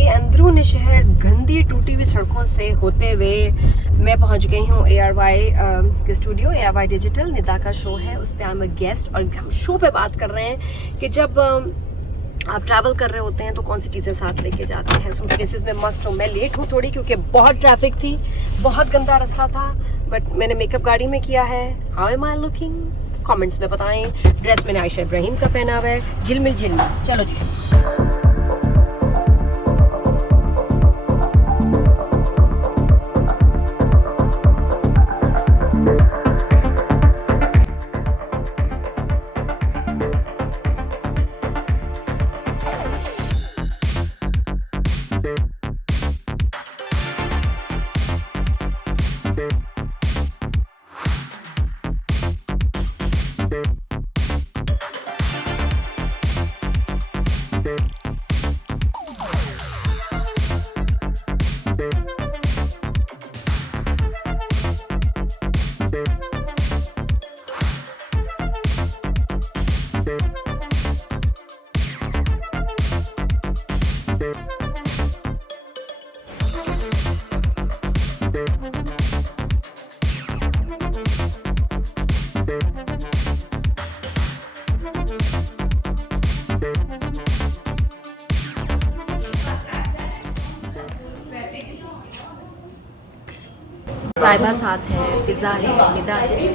के अंदरूनी शहर गंदी टूटी हुई सड़कों से होते हुए मैं पहुंच गई हूँ ARY के स्टूडियो। ARY डिजिटल निदा का शो है, उस पर आई एम अ गेस्ट और हम शो पे बात कर रहे हैं कि जब आप ट्रैवल कर रहे होते हैं तो कौन सी चीज़ें साथ लेके जाते हैं। सूटकेसेस में मस्ट हो। मैं लेट हूँ थोड़ी क्योंकि बहुत ट्रैफिक थी, बहुत गंदा रास्ता था, बट मैंने मेकअप गाड़ी में किया है। How am I looking comments में बताएं। ड्रेस मैंने आयशा इब्राहिम का पहना हुआ है, झिलमिल झिलमिल। चलो जी। साहिबा साथ है, फिज़ा है, निदा है।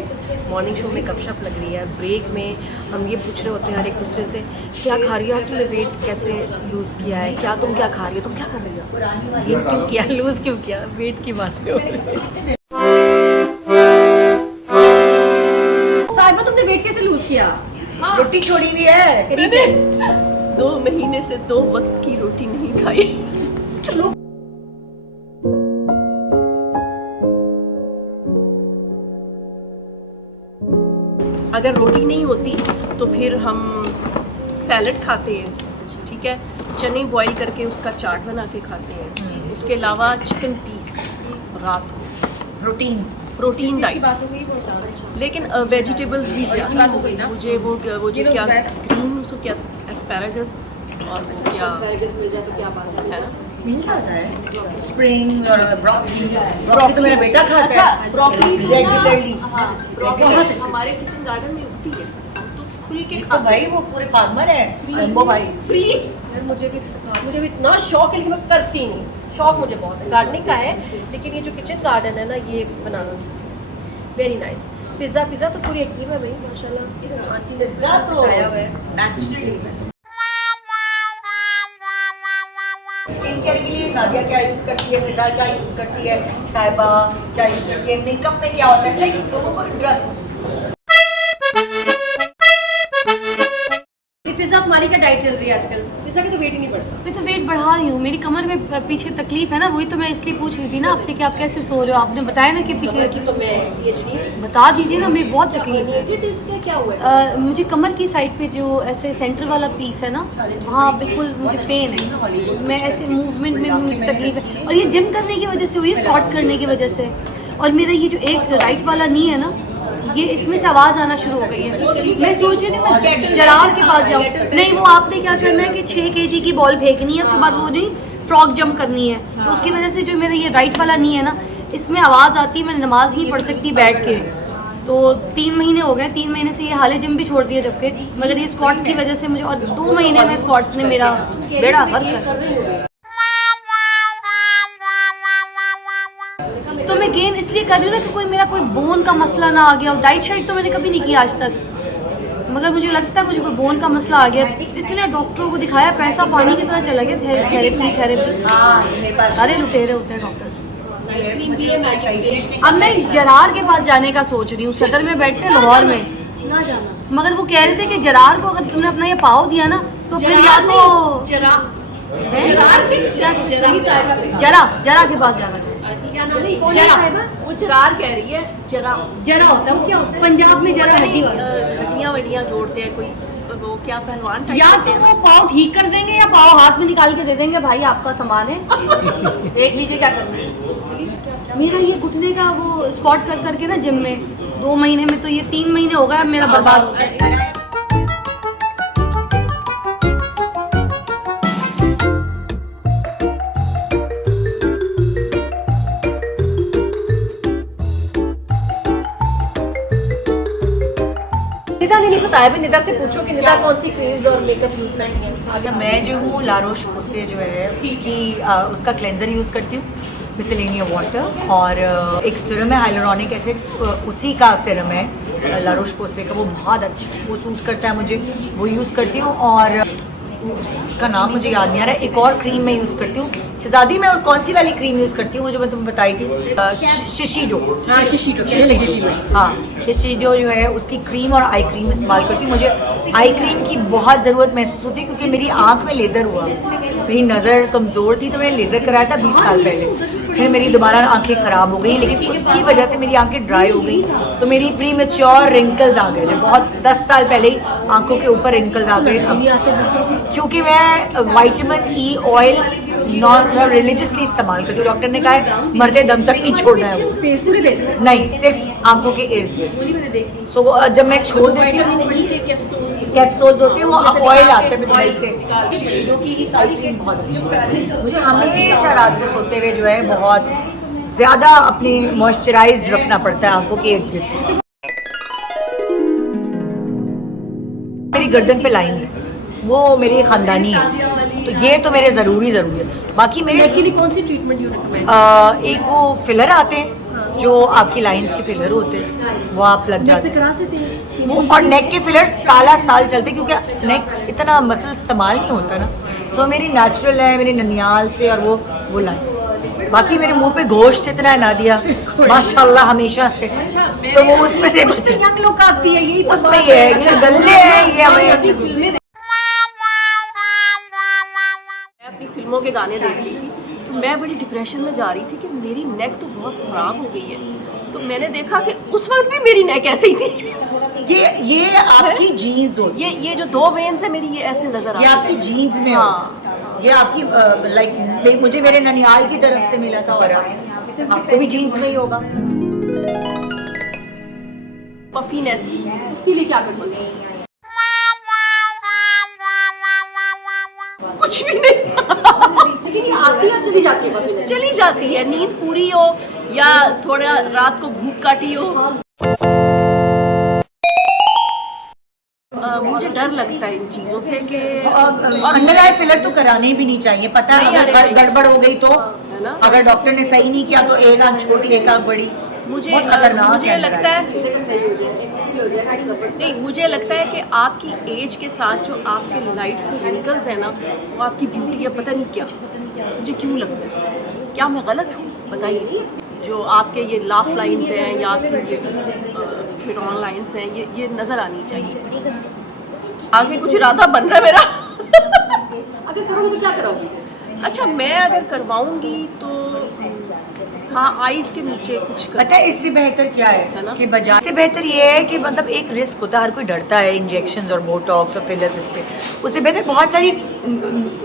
मॉर्निंग शो में गपशप लग रही है। ब्रेक में हम ये पूछ रहे होते हैं हर एक दूसरे से, क्या खा रही हो, तुमने वेट कैसे लूज़ किया है, क्या तुम क्या खा रही हो, तुम क्या कर रही हो, गेन क्यों किया, लूज़ क्यों किया, वेट की बात हो रही है। साहिबा तुमने वेट कैसे लूज़ किया? हाँ। रोटी छोड़ी हुई है। मैंने 2 महीने से 2 वक्त की रोटी नहीं खाई। चलो अगर रोटी नहीं होती तो फिर हम सैलड खाते हैं, ठीक है, चने बॉईल करके उसका चाट बना के खाते हैं। उसके अलावा चिकन पीस रात को, प्रोटीन डाइट। लेकिन वेजिटेबल्स भी ज़्यादा मुझे वो जो क्या ग्रीन उसको क्या एस्पैरागस और क्या मिल जाए तो क्या बात है ना, मिल जाता है। स्प्रिंग और ब्रोकली तो मेरा बेटा खाता है ब्रोकली रेगुलरली। ब्रोकली हमारे किचन गार्डन में उगती है, हम तो खुल के तो भाई वो पूरे फार्मर है अम्बो भाई। फ्री यार मुझे भी इतना शौक है, लेकिन मैं करती नहीं। शौक मुझे बहुत है, गार्डनिंग का है, लेकिन ये जो किचन गार्डन है ना, ये बनाना वेरी नाइस। फिज़ा तो पूरी यकीन है भाई, माशाल्लाह आंटी ने सिखाया हुआ है नेचुरली। स्किन केयर के लिए नादिया क्या यूज करती है, फिजा क्या यूज करती है, साहिबा क्या यूज करती है, मेकअप में क्या होता है, लाइक लोगों को इंटरेस्ट। फिज़ा तुम्हारी क्या डाइट चल रही है आजकल? फिज़ा की तो वेट ही नहीं बढ़ता। मैं तो वेट बढ़ा रही हूँ, मेरी कमर में पीछे तकलीफ है ना, वही तो मैं इसलिए पूछ रही थी ना आपसे कि आप कैसे सो रहे हो। आपने बताया ना कि पीछे की तो मैं ये जो बता दीजिए ना, मेरी बहुत तकलीफ है। इसका क्या हुआ है? मुझे कमर की साइड पे जो ऐसे सेंटर वाला पीस है ना, हाँ बिल्कुल मुझे पेन है। मैं ऐसे मूवमेंट में मुझे तकलीफ है, और ये जिम करने की वजह से हुई है, स्क्वाट्स करने की वजह से। और मेरा ये जो एक राइट वाला नी है ना, ये इसमें से आवाज़ आना शुरू हो गई है। मैं सोच रही थी मैं जरार के पास जाऊँ, नहीं वो आपने क्या करना है कि 6 kg की बॉल फेंकनी है, उसके बाद वो नहीं फ्रॉक जंप करनी है। तो उसकी वजह से जो मेरा ये राइट वाला नी है ना, इसमें आवाज़ आती है, मैं नमाज नहीं पढ़ सकती बैठ के। तो 3 महीने हो गए, 3 महीने से ये हाले जिम भी छोड़ दिया जबकि, मगर ये स्क्वाट की वजह से मुझे, और 2 महीने में स्क्वाट ने मेरा बेड़ा गर्क कर दिया। तो मैं गेन इसलिए कर रही हूँ ना कि कोई मेरा कोई बोन का मसला ना आ गया। और डाइट शाइट तो मैंने कभी नहीं किया आज तक, मगर मुझे लगता है मुझे कोई बोन का मसला आ गया। इतने डॉक्टरों को दिखाया, पैसा पानी की तरह चला गया। थेरेपी सारे लुटेरे होते हैं डॉक्टर्स। अब मैं जरार के पास जाने का सोच रही हूँ, सदर में बैठते हैं लाहौर में ना जाना, मगर वो कह रहे थे कि जरार को अगर तुमने अपना ये पाव दिया ना तो फिर या तो जरा के पास जाना चाहिए। वो जरार कह रही है, जरा होता है, क्या होता है पंजाब में जरा हड्डियां वड्डियां जोड़ते हैं कोई, वो क्या पहलवान टाइप या तो वो पाव ठीक कर देंगे या पाव हाथ में निकाल के दे देंगे, भाई आपका सामान है देख लीजिए क्या करना है। मेरा ये घुटने का वो स्क्वाट कर करके ना जिम में 2 महीने में, तो ये 3 महीने हो गए, मेरा बर्बाद हो जाएगा। निदा ने नहीं बताया, भी निदा से पूछो कि निदा कौन सी क्रीम्स और मेकअप यूज करती है। अच्छा, मैं जो हूँ ला रोश पोसे जो है उसका क्लेंजर यूज़ करती हूँ, मिसेलेनियम वाटर, और एक सीरम है हाइलुरोनिक एसिड, उसी का सीरम है ला रोश पोसे का, वो बहुत अच्छा, वो सूट करता है मुझे, वो यूज़ करती हूँ। और उसका नाम मुझे याद नहीं आ रहा है। एक और क्रीम मैं यूज़ करती हूँ शहजादी, मैं कौन सी वाली क्रीम यूज़ करती हूँ जो मैं तुम्हें बताई थी, शिशीडो। हाँ शिशीडो हाँ, शिशीडो जो है उसकी क्रीम और आई क्रीम इस्तेमाल करती हूँ। मुझे आई क्रीम की बहुत ज़रूरत महसूस होती है क्योंकि मेरी आँख में लेज़र हुआ, मेरी नज़र कमज़ोर थी तो मैंने लेज़र कराया था 20 साल पहले, फिर मेरी दोबारा आंखें ख़राब हो गई, लेकिन उसकी वजह से मेरी आंखें ड्राई हो गई, तो मेरी प्री मैच्योर रिंकल्स आ गए थे बहुत 10 साल पहले ही आंखों के ऊपर रिंकल्स आ गए, क्योंकि मैं vitamin E oil non religiously इस्तेमाल करती हूँ। डॉक्टर ने कहा है मरते दम तक नहीं छोड़ना है वो, नहीं सिर्फ आंखों के इर्द गिर्द। सो जब मैं छोड़ देती हूँ, कैप्सूल्स होते हैं वो ऑयल आते हैं दुबई से, शिशीडो की ही सारी क्रीम बहुत अच्छी है। मुझे हमेशा रात में सोते हुए जो है बहुत ज़्यादा अपनी मॉइस्चराइज्ड रखना पड़ता है आंखों के इर्द गिर्द। मेरी गर्दन पे लाइंस है, वो मेरी खानदानी है, तो ये तो मेरे ज़रूरी है। बाकी मेरे कौन सी ट्रीटमेंट यू रिकमेंड? एक वो फिलर आते हैं जो आपकी लाइंस के फिलर होते हैं, वो आप लग जाते हैं वो, और नेक के फिलर साल चलते हैं क्योंकि नेक इतना मसल इस्तेमाल नहीं होता ना। सो मेरी नेचुरल है, मेरे ननियाल से, और वो लाइंस। बाकी मेरे मुंह पे गोश्त इतना है नादिया माशाल्लाह हमेशा से, तो वो उसमें से बचे लोग आती है, यही उसमें ये है कि गले हैं ये हमें। फिल्में अपनी फिल्मों के गाने देख रही थी तो मैं बड़ी डिप्रेशन में जा रही थी कि मेरी नेक तो बहुत ख़राब हो गई है, तो मैंने देखा कि उस वक्त भी मेरी नेक ऐसे ही थी। ये आपकी जीन्स होती है, ये जो 2 वेन्स है मेरी, ये ऐसे नजर ये आ आपकी जीन्स में हाँ, ये आपकी लाइक मुझे मेरे ननियाल की तरफ से मिला था, और आपको भी जीन्स में ही होगा। पफीनेस, उसके लिए क्या कर सकते हैं? कुछ भी नहीं आती है, चली जाती है, चली जाती है। नींद पूरी हो या थोड़ा रात को भूख काटी हो, मुझे डर लगता है इन चीज़ों से कि अंडर आई फिलर तो कराने भी नहीं चाहिए, पता है अगर गड़बड़ हो गई तो, है ना, अगर डॉक्टर ने सही नहीं किया तो एक आंख छोटी एक आंख बड़ी, मुझे खतरनाक लगता है नहीं, मुझे लगता है कि आपकी एज के साथ जो आपके लाइट से रिंकल्स है ना, वो आपकी ब्यूटी है, पता नहीं क्या, मुझे क्यों लगता है, क्या मैं गलत हूँ बताइए? जो आपके ये लाफ लाइंस हैं या आपके ये फिरौन लाइंस हैं, ये नज़र आनी चाहिए। आगे कुछ इरादा बन रहा है मेरा अगर करोगे तो क्या करोगे? अच्छा, मैं अगर करवाऊंगी तो हाँ, आईज के नीचे कुछ पता है इससे बेहतर क्या है ना, कि बजाय से बेहतर ये है कि मतलब एक रिस्क होता है, हर कोई डरता है इंजेक्शंस और बोटॉक्स और फिलर से, उससे बेहतर बहुत सारी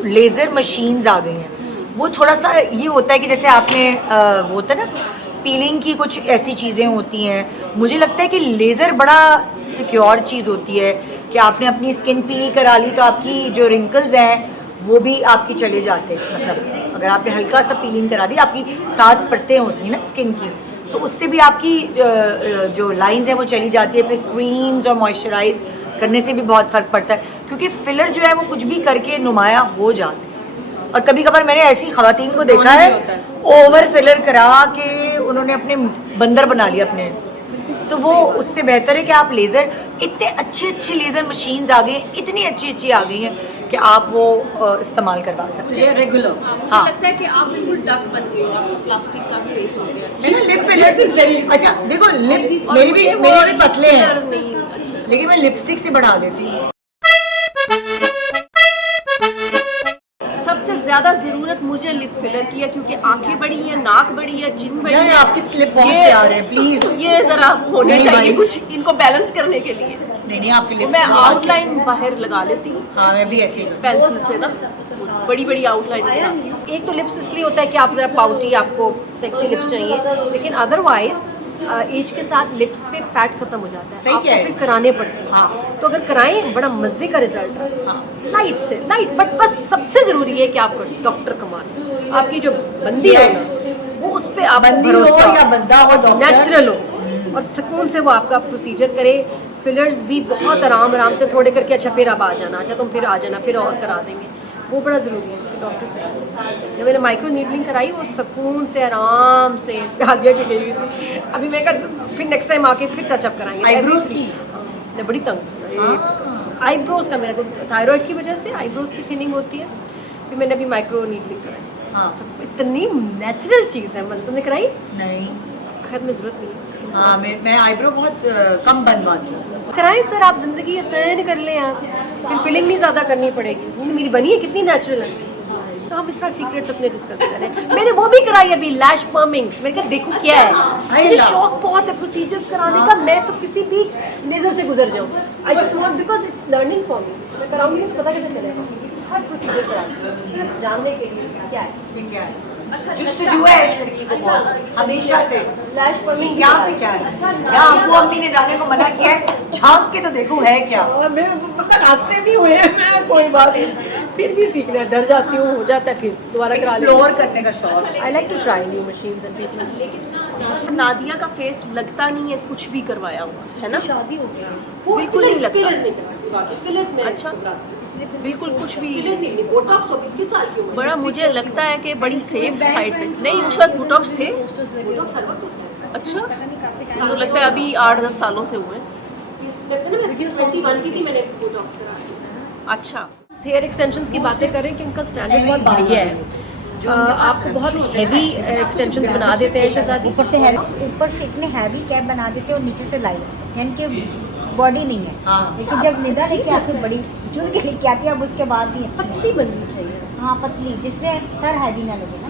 लेज़र मशीन्स आ गई हैं। वो थोड़ा सा ये होता है कि जैसे आपने वो होता है ना पीलिंग की कुछ ऐसी चीज़ें होती हैं, मुझे लगता है कि लेज़र बड़ा सिक्योर चीज़ होती है कि आपने अपनी स्किन पील करा ली तो आपकी जो रिंकल्स हैं वो भी आपकी चले जाते हैं। मतलब अगर आपने हल्का सा पीलिंग करा दी, आपकी 7 परतें होती हैं ना स्किन की, तो उससे भी आपकी जो लाइंस हैं वो चली जाती है। फिर क्रीम्स और मॉइस्चराइज करने से भी बहुत फ़र्क पड़ता है, क्योंकि फिलर जो है वो कुछ भी करके नुमाया हो जाते हैं। और कभी कभार मैंने ऐसी ख़वातीन को देखा है ओवर फिलर करा के उन्होंने अपने बंदर बना लिया अपने, तो वो उससे बेहतर है कि आप लेज़र, इतने अच्छे लेज़र मशीन्स आ गई हैं, इतनी अच्छी आ गई हैं कि आप वो इस्तेमाल करवा सकते हैं रेगुलर। हाँ, लगता है कि आप बिल्कुल डक बन गए हो, आपका प्लास्टिक का फेस हो गया। मेरा लिप फिलर, अच्छा देखो लिप मेरे भी पतले हैं, अच्छा, लेकिन मैं लिपस्टिक से बढ़ा देती हूँ। सबसे ज्यादा जरूरत मुझे लिप फिलर की है, क्योंकि आंखें बड़ी हैं, नाक बड़ी है, चिन बड़ी है। आपकी लिप बहुत प्यारे हैं, प्लीज ये जरा होने चाहिए कुछ इनको बैलेंस करने के लिए। नहीं आपकी लिप्स मैं आउटलाइन बाहर लगा लेती हूँ। हाँ, मैं भी ऐसे ही पेंसिल से ना बड़ी आउटलाइन बनाती हूँ। एक तो लिप्स इसलिए होता है कि आप जरा पाउटी, आपको सेक्सी लिप्स चाहिए, लेकिन अदरवाइज एज के साथ लिप्स पे फैट खत्म हो जाता है, आपको फिर कराने पड़ते हैं। हाँ। तो अगर कराएं बड़ा मजे का रिजल्ट है। हाँ। लाइट बट बस सबसे जरूरी है कि आपको डॉक्टर का मान, आपकी जो बंदी है वो उस पर आप बंदी हो या बंदा हो, डॉक्टर नेचुरल हो और सुकून से वो आपका प्रोसीजर करे, फिलर्स भी बहुत आराम आराम से थोड़े करके, अच्छा फिर अब आ जाना, अच्छा तुम फिर आ जाना, फिर और करा देंगे, वो बड़ा ज़रूरी है कि डॉक्टर से। जब मैंने माइक्रो नीडलिंग कराई वो सुकून से आराम से हादिया की गई थी। अभी मैं फिर नेक्स्ट टाइम आके फिर टचअप कराएंगे। आईब्रोज की मैं बड़ी तंग, आईब्रोज का मेरे को थायराइड की वजह से आईब्रोज की थिनिंग होती है, फिर मैंने अभी माइक्रो नीडलिंग कराई। हाँ इतनी नेचुरल चीज़ है, मतलब तुमने कराई? नहीं, खैर में ज़रूरत नहीं है। हाँ मैं आईब्रो बहुत कम बनवाती हूँ। कराएं सर, आप जिंदगी आसान कर लें, आप फिर फीलिंग नहीं ज़्यादा करनी पड़ेगी। मेरी बनी है कितनी नेचुरल है, तो हम इसका सीक्रेट्स अपने डिस्कस करें। मैंने वो भी कराई अभी, लैश पम्पिंग। मैंने कहा देखो क्या है, मुझे शौक बहुत है प्रोसीजर्स कराने का, मैं तो किसी भी लेजर से गुजर जाऊँ। I just want, because it's learning for me. मैं कराऊंगी तो पता कैसे चलेगा, हर प्रोसीजर कराऊंगी सिर्फ जानने के लिए क्या है। ये क्या है? अच्छा, जुस्तजू है इस लड़की को बहुत हमेशा से। लैश पम्पिंग यहाँ पे क्या है? यहाँ आपको अम्मी ने जाने को मना किया है, झांक के तो देखो है क्या। मैं मतलब हादसे भी हुए हैं, मैं कोई बात नहीं, फिर भी सीखना, डर जाती हूँ, हो जाता है, फिर दोबारा करा लेती हूँ। एक्सप्लोर करने का शौक। I like to try new machines and features. लेकिन नादिया का फेस लगता नहीं है कुछ भी करवाया हुआ है ना, शादी हो गया, बिल्कुल नहीं लगता। अच्छा, बिल्कुल कुछ भी बड़ा, मुझे लगता है कि बड़ी सेफ साइड पे नहीं। उस वक्त बोटॉक्स थे। अच्छा, मुझे लगता है अभी 8-10 सालों से हुए। अच्छा, हेयर एक्सटेंशंस की बातें करें कि उनका स्टैंडर्ड बहुत बढ़ गया है। आपको बहुत हैवी एक्सटेंशंस बना देते हैं शहजादी, ऊपर से इतने हैवी कैप बना देते हैं और नीचे से लाइट, यानी कि बॉडी नहीं है। हाँ। लेकिन जब निदा लेके आती है, बड़ी चुन के लेके आती है, अब उसके बाद भी अच्छी पतली बननी चाहिए। हाँ पतली, जिसमें सर हैवी ना लगे ना।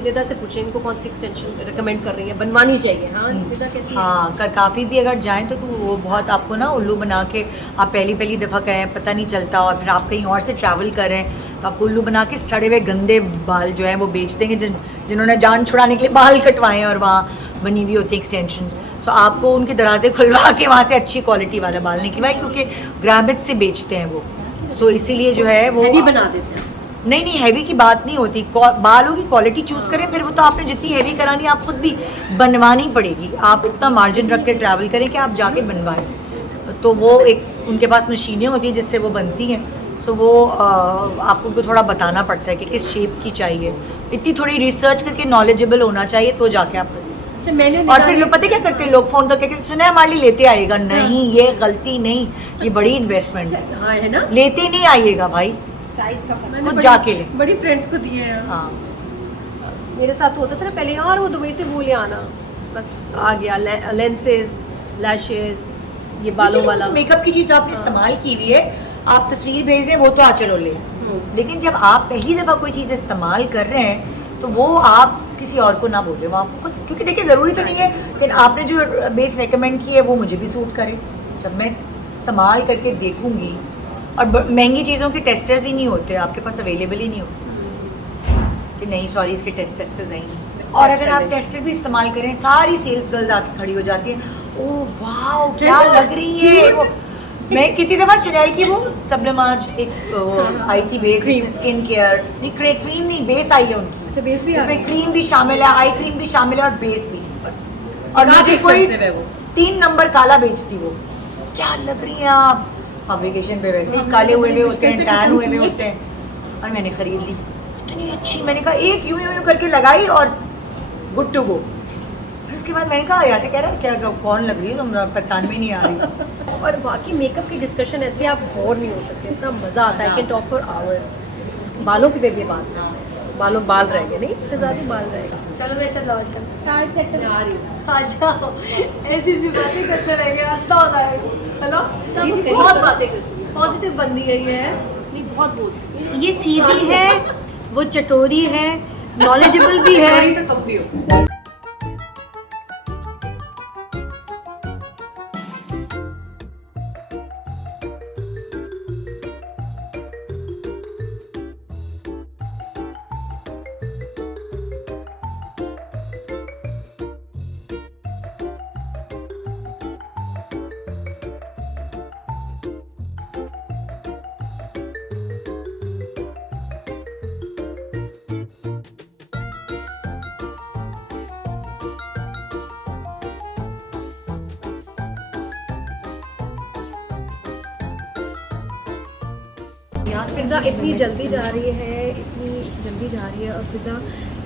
निदा से पूछें इनको कौन सी एक्सटेंशन रिकमेंड कर रही है, बनवानी चाहिए। हाँ निदा कैसी है? हाँ, काफ़ी भी अगर जाएं तो वो बहुत आपको ना उल्लू बना के, आप पहली दफ़ा कहें पता नहीं चलता, और फिर आप कहीं और से ट्रैवल करें तो आपको उल्लू बना के सड़े हुए गंदे बाल जो हैं वो बेच देंगे, जिन्होंने जान छुड़ाने के लिए बाल कटवाए हैं और वहाँ बनी हुई होती है एक्सटेंशन। सो आपको उनके दराजे खुलवा के वहाँ से अच्छी क्वालिटी वाला बाल निकलवाए, क्योंकि ग्रामेज से बेचते हैं वो। सो इसीलिए जो है वो हैवी बना देते हैं। नहीं, हैवी की बात नहीं होती, बालों की क्वालिटी चूज़ करें, फिर वो तो आपने जितनी हैवी करानी आप खुद भी बनवानी पड़ेगी। आप इतना मार्जिन रख के ट्रैवल करें कि आप जाके बनवाएं, तो वो एक उनके पास मशीनें होती हैं जिससे वो बनती हैं। सो वो आपको उनको थोड़ा बताना पड़ता है कि किस शेप की चाहिए, इतनी थोड़ी रिसर्च करके नॉलेजेबल होना चाहिए तो जाके आप। अच्छा, मैंने और फिर लोग पता क्या करते हैं, लोग फ़ोन करके कहते सुना है हमारे लिए लेते आइएगा। नहीं, ये गलती नहीं, ये बड़ी इन्वेस्टमेंट है। हाँ है ना, लेते नहीं आइएगा भाई, साइज का फर्क। मैंने खुद बड़ी- जाके ले। बड़ी फ्रेंड्स को दिए हैं। हाँ, मेरे साथ होता था ना पहले, यार वो दुबई से वो ले आना, बस आ गया लेंसेज, लैशेज, ये बालों वाला। मेकअप की चीज आपने इस्तेमाल की हुई है, आप तस्वीर भेज दें वो तो आ चलो ले। लेकिन जब आप पहली दफ़ा कोई चीज़ इस्तेमाल कर रहे हैं तो वो आप किसी और को ना बोले, वो आप खुद, क्योंकि देखिए ज़रूरी तो नहीं है कि आपने जो बेस रेकमेंड की है वो मुझे भी सूट करे। तब मैं इस्तेमाल करके देखूंगी, और महंगी चीज़ों के टेस्टर्स ही नहीं होते आपके पास, अवेलेबल ही नहीं होते कि नहीं सॉरी इसके टेस्टर्स हैं नहीं। और अगर आप टेस्टर भी इस्तेमाल करें, सारी सेल्स गर्ल्स आके खड़ी हो जाती हैं, ओह वाह क्या लग रही है वो। मैं कितनी दफ़ा शनैल की वो सबलमाज एक आई थी बेस, जिसमें स्किन केयर नहीं, क्रीम नहीं, बेस आई है उनकी। अच्छा, बेस भी आ जिसमें गई। क्रीम भी शामिल है, आई क्रीम भी शामिल है और बेस भी। और काफी मुझे कोई expensive है वो। 3 नंबर काला बेचती वो। क्या लग रही हैं आप, अब वेकेशन पे वैसे ही काले हुए होते हैं, टैन हुए हुए होते हैं। और मैंने खरीद ली, इतनी अच्छी, मैंने कहा एक यूं यूं करके लगाई और गुड टू गो। फिर उसके बाद मैंने कहा यहाँ से कह रहा है क्या कौन लग रही है, तुम पहचान में नहीं आ रही। और बाकी मेकअप की डिस्कशन ऐसे आप बोर नहीं हो सकते, इतना मज़ा आता है, कैन टॉक फॉर आवर्स। बालों की भी बात, बाल रह गए नहीं, शहजादी बाल रह गए। चलो मेरे साथ लॉन्च कर आ रही हूँ। आ जाओ, ऐसी बातें करते रहेंगे, अंधा हो जाएगा। हेलो, दीदी बहुत बातें करती है, पॉजिटिव बन गई है नहीं बहुत बोलती है। ये, सीधी है, वो चटोरी है, नॉलेजेबल भी है। तो तुम भी हो। याद फिज़ा इतनी जल्दी जा रही है, इतनी जल्दी जा रही है, और फिज़ा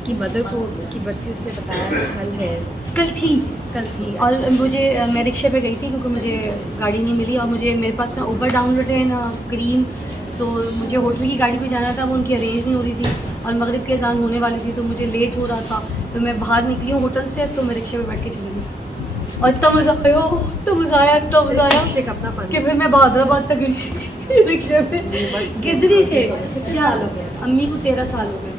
की मदर को की बरसी उसने बताया कि कल है, कल थी और मुझे मैं रिक्शे पे गई थी क्योंकि मुझे गाड़ी नहीं मिली, और मुझे मेरे पास ना उबर डाउनलोड है ना करीम, तो मुझे होटल की गाड़ी पे जाना था, वो उनकी अरेंज नहीं हो रही थी, और मगरिब की अज़ान होने वाली थी, तो मुझे लेट हो रहा था, तो मैं बाहर निकली हूँ होटल से, तो मैं रिक्शे पे बैठ के चली गई, और इतना मज़ा आया, इतना मज़ा आया रिक्शे का अपना फन कि फिर मैं बहादुराबाद तक गई रिक्शे पे गिजरी से। साल हो गया। अम्मी को 13 साल हो गए।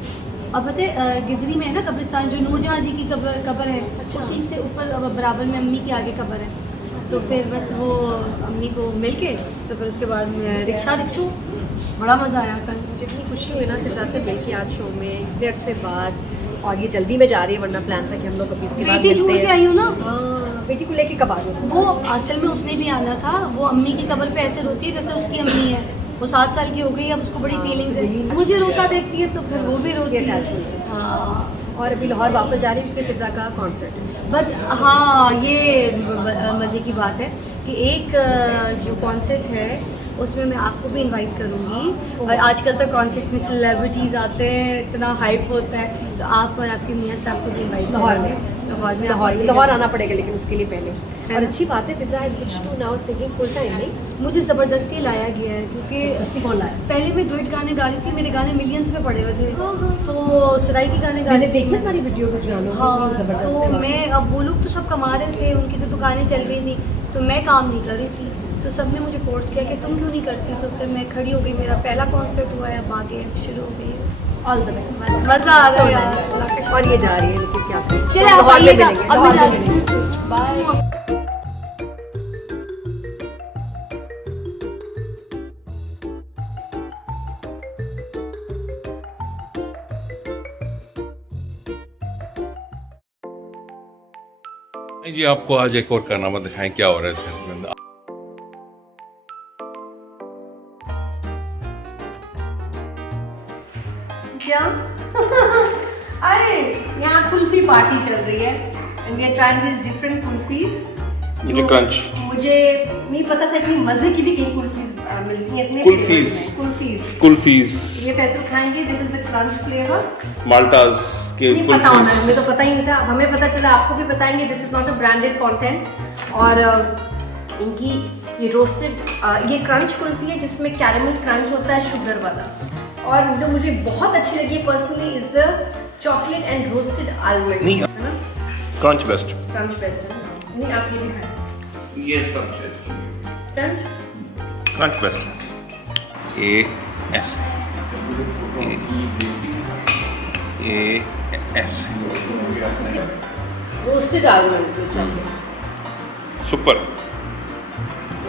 और पता है गिजरी में है ना कब्रिस्तान, जो नूरजहाँ जी की कब्र है, उसी से ऊपर बराबर में अम्मी के आगे कब्र है, तो फिर बस वो अम्मी को मिल के, तो फिर उसके बाद मैं रिक्शू, बड़ा मज़ा आया कल। मुझे इतनी खुशी हुई ना फिज़ा से मिल के आज शो में देर से बाद, और ये जल्दी में जा रही है, वरना प्लान था कि हम लोग अभी इसके बाद बेटी छोड़ के आई हूँ ना, हाँ, बेटी को लेके कब आ गए? वो असल में उसने भी आना था, वो अम्मी की कब्र पे ऐसे रोती है जैसे उसकी अम्मी है, वो 7 साल की हो गई, अब उसको बड़ी फीलिंग्स है, मुझे रोता देखती है तो फिर वो भी रोती है। अटैचमेंट। हाँ, और अभी लाहौर वापस जा रही थी फिज़ा का कॉन्सर्ट, बट हाँ ये मज़े की बात है कि एक जो कॉन्सर्ट है उसमें मैं आपको भी इनवाइट करूँगी, और आजकल तो कॉन्सर्ट्स में सेलिब्रिटीज़ आते हैं, इतना हाइप होता है, तो आप और आपके मियाँ साहब को भी इनवाइट लाहौर में लाहौर आना पड़ेगा, लेकिन उसके लिए पहले। और अच्छी बात है Fiza has switched to now singing full time, नहीं? मुझे ज़बरदस्ती लाया गया है क्योंकि ज़बरदस्ती कौन लाया? पहले मैं डुएट गाने गा रही थी, मेरे गाने मिलियंस में पड़े हुए थे, तो सराय के गाने गा मैंने रही थी। देखी हमारी वीडियो कुछ गानों की, हाँ, ज़बरदस्त तो है मैं अब वो लोग तो सब कमा रहे थे, उनकी तो दुकानें चल रही थी, तो मैं काम नहीं कर रही थी, तो सब ने मुझे फोर्स किया कि तुम क्यों नहीं करती, तो फिर मैं खड़ी हो गई, मेरा पहला कॉन्सर्ट हुआ है, अब आगे शुरू हो गई है। All the best. मज़ा आ रहा है यार। और ये जा रही है, लेकिन क्या करें? चले आप लाहौर में आइएगा, मिलेंगे, अब मैं लाहौर जा में रही मिलेंगे। हूँ, बाय। जी आपको आज एक और कारनामा दिखाएं क्या हो रहा है इस घर के अंदर। क्या? अरे यहाँ कुल्फी पार्टी चल रही है, and we are trying this different kulfis. मुझे क्रंच, मुझे नहीं पता था इतनी मजे की भी कहीं कुल्फीज मिलती हैं, इतने कुल्फीज। flavors हैं। कुल्फीज कुल्फीज, ये फैसल खाएंगे, this is the crunch flavour. माल्टास के नहीं पता होना, कुल्फीज। हमें तो पता ही नहीं था, हमें पता चला, आपको भी बताएंगे, this is not a branded content. और इनकी ये रोस्टेड ये क्रंच कुल्फी है जिसमें कैरेमल क्रंच होता है, शुगर वाला। और जो मुझे बहुत अच्छी लगी personally is the chocolate and roasted almond, नहीं। है ना? क्रंच बेस्ट, क्रंच बेस्ट है ना? नहीं, आप ये भी खाएं ये क्रंच है, crunch. Crunch best. A S A S roasted almond chocolate, super.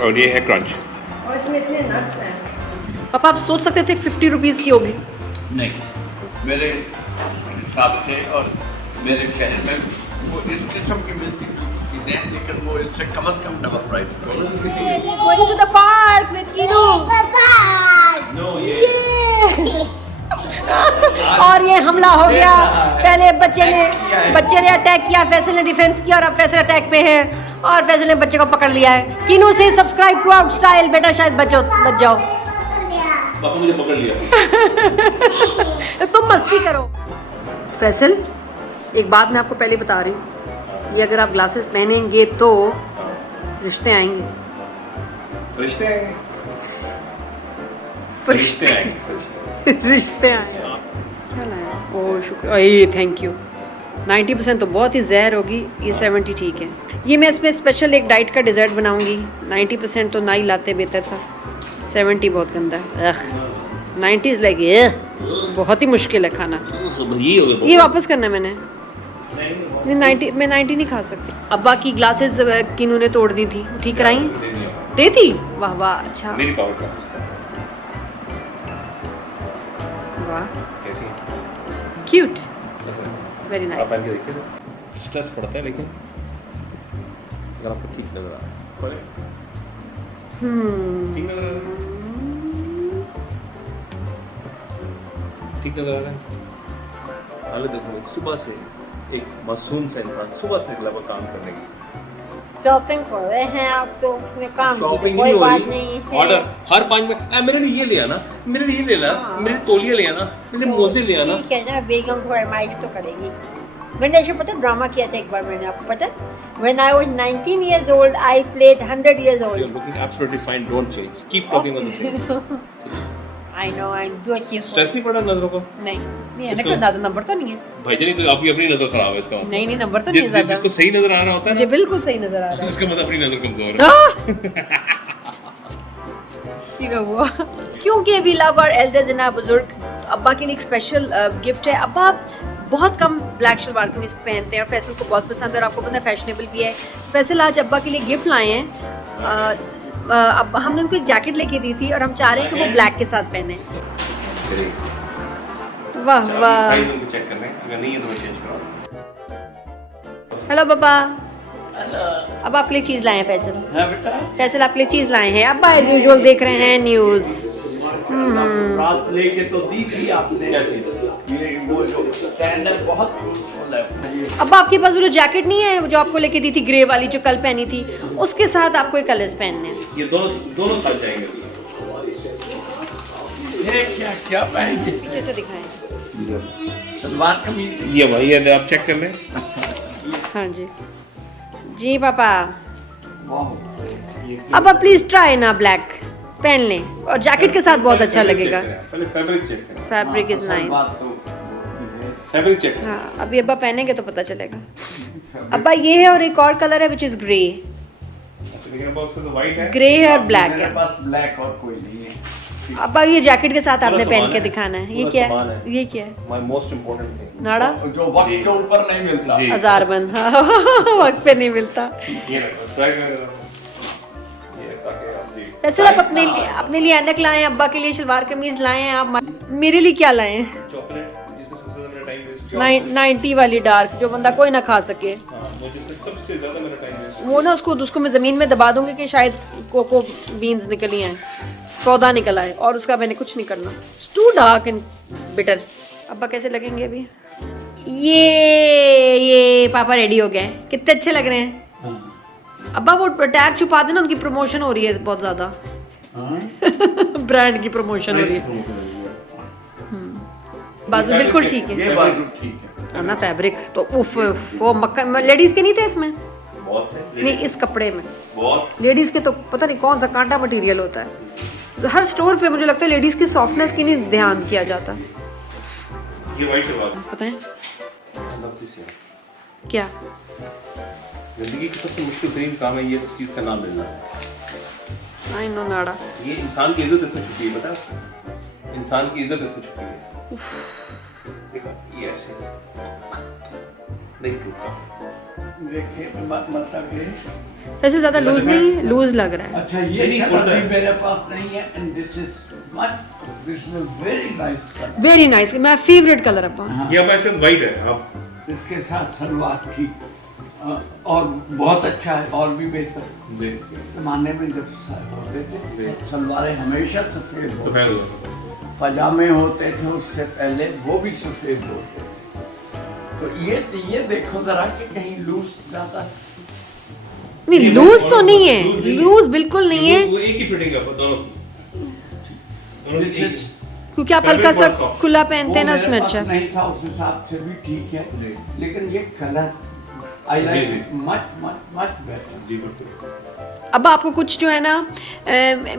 और ये है क्रंच। और इसमें इतने नट्स हैं। पापा आप सोच सकते थे 50 रुपीज़ की होगी। नहीं, मेरे हिसाब से और मेरे शहर में वो इस किस्म की मिलती चीज़ें हैं, लेकिन वो इससे कम से कम double price. Going to the park with Kinu. और ये हमला हो गया, पहले बच्चे ने अटैक किया, फैसल ने डिफेंस किया, और अब फैसल अटैक पे है, और फैसल ने बच्चे को पकड़ लिया है। किनू से सब्सक्राइब टू आउट स्टाइल, बेटा शायद बच जाओ। पापा मुझे पकड़ लिया। तो तुम मस्ती करो। फैसल, एक बात मैं आपको पहले बता रही हूँ, ये अगर आप ग्लासेस पहनेंगे तो रिश्ते आएंगे। रिश्ते आएंगे, रिश्ते आएंगे। रिश्ते आए। क्या लाया? ओह शुक्र, ये थैंक यू। 90% तो बहुत ही जहर होगी, ये 70 ठीक है। ये मैं इसमें स्पेशल एक डाइट का डिज़र्ट बनाऊंगी। 90% तो ना ही लाते बेहतर था, 70 बहुत गंदा है। 90s लाइक बहुत ही मुश्किल है खाना। ये वापस करना है मैंने। नहीं 90, मैं 90 नहीं खा सकती। अब्बा की ग्लासेस किनू ने तोड़ दी थी, ठीक कराई? दे दी? वाह वाह, अच्छा मेरी पावर का सिस्टम वाह, कैसी है? क्यूट, वेरी आप नाइस। पहन के देखिए तो स्ट्रेस पड़ता है, लेकिन अगर आपको ठीक लग रहा है, ठीक लग रहा है, ठीक लग रहा है। हाल देखो, सुबह से एक मासूम सा इंसान सुबह से लगा काम करने की, शॉपिंग कर रहे हैं आप तो अपने काम की तो शॉपिंग कोई नहीं हो बात रही, नहीं है। ऑर्डर हर 5 मिनट मेरे लिए ये ले आना, मेरे लिए ये ले आना, मेरे तौलिया ले आना, मेरे मोजे ले आना। ठीक है ना, बेगम फरमाइश तो करेगी। मैंने ऐसे पता ड्रामा किया था एक बार मैंने, आपको पता है? When I was 19 years old, I played 100 years You're old. looking absolutely fine, don't change. Keep talking on the same. I know, I'm beautiful. Stress नहीं पड़ा नजरों को? नहीं नहीं है ना, इसको- कोई ज़्यादा नंबर तो नहीं है। भाईजान तो आपकी अपनी नजर खराब है इसका मतलब। नहीं नहीं, नंबर तो नहीं है ज़्यादा। जिसको सही नजर आ रहा होता है मुझे ना, बिल्कुल सही नजर आ रहा है। इसका मतलब अपनी नजर कमजोर है। ठीक है वो, क्योंकि अभी लव और एल्डर्स इन बुजुर्ग, तो अब्बा के लिए एक स्पेशल गिफ्ट है। अब्बा बहुत कम ब्लैक शलवार कमीज पहनते हैं और फैसल को बहुत पसंद है और आपको पता है फैशनेबल भी है। फैसल आज अब्बा के लिए गिफ्ट लाए हैं। अब हमने उनको एक जैकेट लेके दी थी और हम चाह रहे हैं कि वो ब्लैक के साथ पहने। वाह वाह। साइज उनको चेक करना है, अगर नहीं है तो मैं चेंज कराऊंगा। हेलो पापा। अब आपके लिए चीज़ लाए हैं फैसल। हाँ बेटा, फैसल आपके लिए चीज़ लाए हैं। अब्बा एज यूजुअल देख रहे हैं न्यूज़। रात लेके तो दी थी आपने। क्या चीज? ये वो जो स्टैंड है बहुत यूजफुल है। अब आपके पास वो जो जैकेट नहीं है जो आपको लेके दी थी ग्रे वाली जो कल पहनी थी, उसके साथ आपको ये कलर्स पहनने हैं। ये दोनों साथ जाएंगे उसमें। ये क्या क्या पहन के पीछे से दिखाएं। सलवार कमीज। ये भाई ये आप चेक कर लें। हाँ जी जी पापा। वाह, अब आप प्लीज ट्राई ना ब्लैक पहन लें और जैकेट के साथ बहुत अच्छा लगेगा। पहले फैब्रिक चेक करें। Fabric is salwar nice. तो फैब्रिक चेक। हाँ अभी अब्बा पहनेंगे तो पता चलेगा। अब्बा ये है और एक और कलर है विच इज ग्रे। लेकिन अब उसका तो वाइट है। ग्रे है और ब्लैक मेरे है। पास ब्लैक और कोई नहीं है। अब्बा ये जैकेट के साथ आपने पूरा पहन सामान के है। दिखाना है। ये पूरा क्या सामान है? है। ये क्या है? My most important thing. नाड़ा जो वक्त के ऊपर नहीं मिलता। जी। हजारबंद। हाँ, वक्त पे नहीं मिलता। ये रखो, ट्राई करें। ये ताकि आप जी। वैसे आप अपने लिए ऐनक लाए हैं, अब्बा के लिए शलवार कमीज लाए हैं, आप मेरे लिए क्या लाए हैं? चॉकलेट जिसने सबसे ज्यादा मेरा टाइम वेस्ट 90 वाली डार्क जो बंदा कोई ना खा सके। हाँ, वो जिसने सबसे ज्यादा मेरा टाइम वेस्ट वो ना उसको मैं ज़मीन में दबा दूंगी कि शायद कोको बीन्स निकली हैं, पौधा निकल आए, और उसका मैंने कुछ नहीं करना। Too dark and bitter. अब्बा कैसे लगेंगे अभी? ये पापा रेडी हो गए, कितने अच्छे लग रहे हैं। अब्बा वो टैग छुपा देना, उनकी प्रमोशन हो रही है बहुत ज़्यादा। ब्रांड की प्रमोशन हो रही है। बाजू बिल्कुल ठीक है। ये बाजू ठीक है। ना फैब्रिक तो उफ, वो मक्खन लेडीज़ के नहीं थे इसमें? बहुत है। नहीं, इस कपड़े में बहुत लेडीज़ के तो पता नहीं कौन सा कांटा मटेरियल होता है। हर स्टोर पे मुझे लगता है लेडीज़ की सॉफ्टनेस की नहीं ध्यान किया जाता। ये वाइट सलवार पता है लव दिस है। क्या? जिंदगी की सबसे मुश्किल तरीन काम है ये इस चीज का नाम मिलना। आई नो नाड़ा। ये इंसान की इज्जत इसमें छुपी है, पता है? इंसान की इज्जत इसमें छुपी है। देखो ये ऐसे नहीं टूटता। देखिए मसले। वैसे ज़्यादा लूज नहीं है, लूज लग रहा है। अच्छा ये नहीं, कलर होता है। भी मेरे पास नहीं है and this is very nice colour. Very nice, मेरा फेवरेट कलर अब्बा। ये अब इसके साथ वाइट है। आप इसके साथ सलवार ठीक और बहुत अच्छा है, और भी बेहतर। देख जमाने में जब होते थे सलवारें हमेशा सफेद होती सफेद हो थी। जाता पजामे होते थे उससे पहले वो भी सफेद होते थे। तो ये देखो जरा कि कहीं लूज ज्यादा। नहीं लूज तो नहीं है, लूज बिल्कुल नहीं है, वो एक ही फिटिंग है दोनों की। दोनों This की is- क्योंकि आप हल्का सा Fabric बहुत soft। खुला पहनते हैं ना, वो उसमें मेरे पास अच्छा। नहीं था, उस हिसाब से भी ठीक है। जी। लेकिन ये कलर आई लाइक जी, it much much much better. जी बिल्कुल। अब आपको कुछ जो है ना,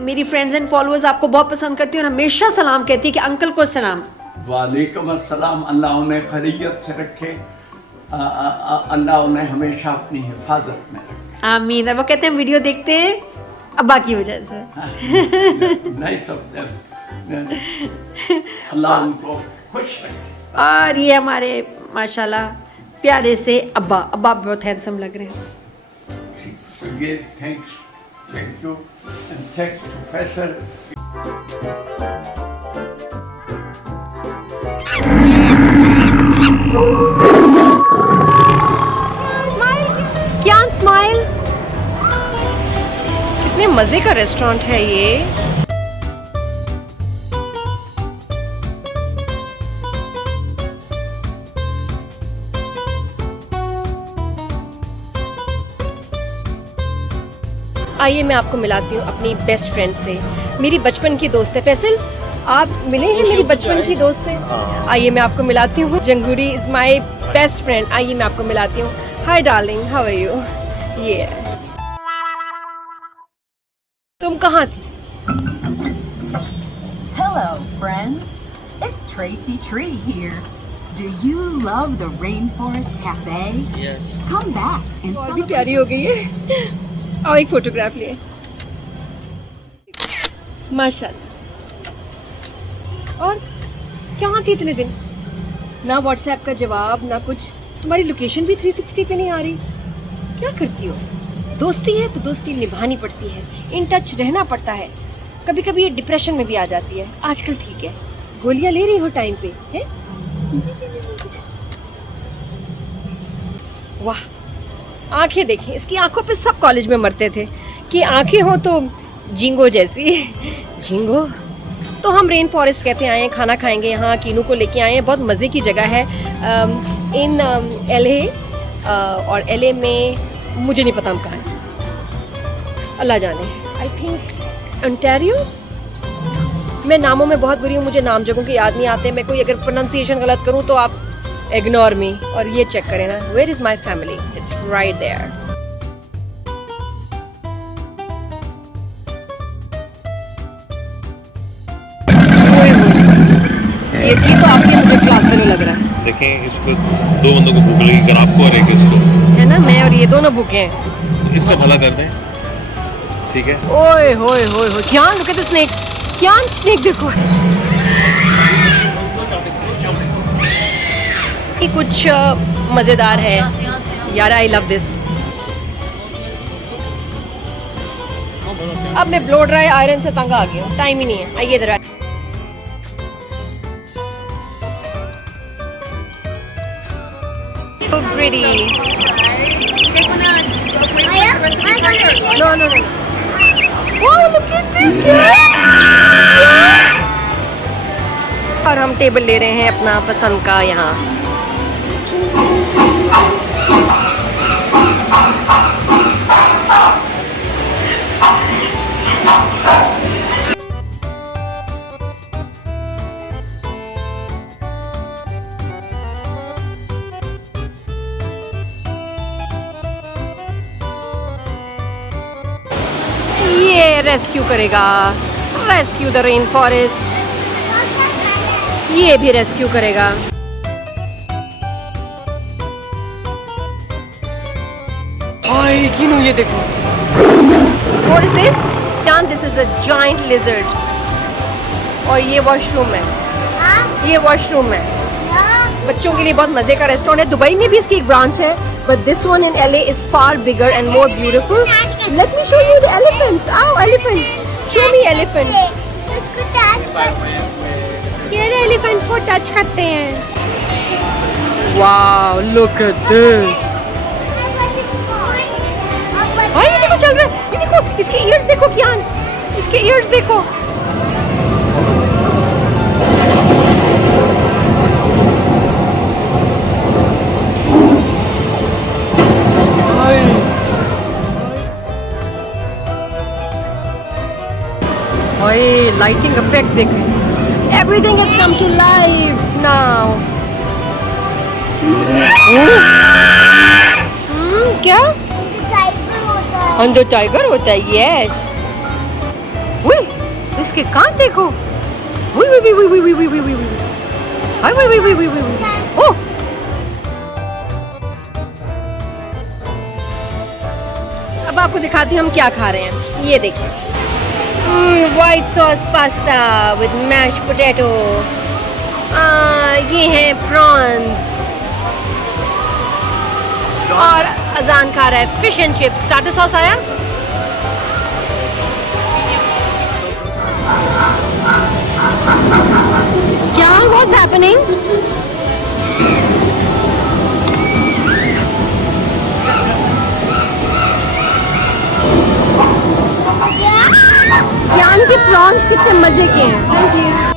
मेरी फ्रेंड्स एंड फॉलोअर्स आपको बहुत पसंद करती है और हमेशा सलाम कहती है कि अंकल को सलाम। वालेकुम अस्सलाम। अल्लाह उन्हें खैरियत से रखे। अल्लाह उन्हें हमेशा अपनी हिफाजत में रखे। आमीन। और वो कहते हैं वीडियो देखते हैं अब्बा की वजह से। Nice of them. अल्लाह उनको खुश रखे। और ये हमारे माशाल्लाह प्यारे से अब्बा। अब्बा बहुत हैंडसम लग रहे हैं। तो ये thank you and thanks professor. क्या स्माइल। कितने मजे का रेस्टोरेंट है ये। आइए मैं आपको मिलाती हूँ अपनी बेस्ट फ्रेंड से, मेरी बचपन की दोस्त है। फैसल, आप मिले हैं मेरी बचपन की दोस्त से? आइए मैं आपको मिलाती हूँ। जंगूरी इज माय बेस्ट फ्रेंड। आइए मैं आपको मिलाती हूँ। Hi darling, how are you? ये तुम कहाँ थी? Hello, friends. It's Tracy Tree here. Do you love the Rainforest Cafe? Yes. Come back and और भी celebrate. प्यारी हो गई है। और एक फोटोग्राफ लिए। माशाल्लाह। और कहाँ थी इतने दिन? ना व्हाट्सएप का जवाब, ना कुछ। तुम्हारी लोकेशन भी 360 पे नहीं आ रही। क्या करती हो? दोस्ती है तो दोस्ती निभानी पड़ती है, इन टच रहना पड़ता है। कभी कभी ये डिप्रेशन में भी आ जाती है। आजकल ठीक है, गोलियां ले रही हो टाइम पे है? वाह, आंखें देखिए इसकी। आंखों पे सब कॉलेज में मरते थे कि आंखें हो तो झींगो जैसी। झींगो तो हम रेन फॉरेस्ट कैफे आए हैं, खाना खाएंगे यहाँ। कीनू को लेके आए हैं, बहुत मज़े की जगह है इन LA। और LA में मुझे नहीं पता हम कहाँ हैं, अल्लाह जाने। I think Ontario. मैं नामों में बहुत बुरी हूँ, मुझे नाम जगहों के याद नहीं आते। मैं कोई अगर प्रोनाउंसिएशन गलत करूँ तो आप इग्नोर मी। और ये चेक करें ना, where is my family? It's right there. ये की तो आपके मुझे क्लास में लग रहा है। देखें, इसको 2 बंदों को भूख लगी, अगर आपको और एक इसको, है ना, मैं और ये दोनों भूखे हैं। इसका भला कर दें, ठीक है? ओए होए होए होए, क्या लुक एट द स्नेक। क्या स्नेक देखो। ये कुछ मज़ेदार है यार, आई लव दिस। अब मैं ब्लो ड्राई आयरन से तंग आ गया हूँ, टाइम ही नहीं है। आइए इधर। So pretty. No, no, no. Oh, look at this. और हम टेबल ले रहे हैं अपना पसंद का यहाँ। ये रेस्क्यू करेगा, रेस्क्यू द रेन फॉरेस्ट। ये भी रेस्क्यू करेगा। हाय कीनू, ये देखो। What is this? John, this is a giant lizard. और ये वॉशरूम है। ये वॉशरूम है। बच्चों के लिए बहुत मजे का रेस्टोरेंट है। दुबई में भी इसकी एक ब्रांच है, but this one in LA is far bigger and more beautiful. Let me show you the elephants. Oh, elephant. Show me elephant. ये एलिफेंट को टच करते हैं। Wow, look at this. हाँ, ये देखो चल रहा है। ये देखो, इसके ईयर्स देखो कियान, इसके ईयर्स देखो। ओए, लाइटिंग इफेक्ट देखो। Everything has come to life now. क्या? अंदर टाइगर होता है, यस। इसके कान देखो। ओह, अब आपको दिखाती हूँ हम क्या खा रहे हैं। ये देखिए, white sauce pasta with mash potato. ये हैं प्रॉन्स। और अजान खा रहा है fish and chips. Starter sauce आया। क्या व्हाट्स हैपनिंग? ज्ञान के प्रॉन्स कितने मजे के हैं।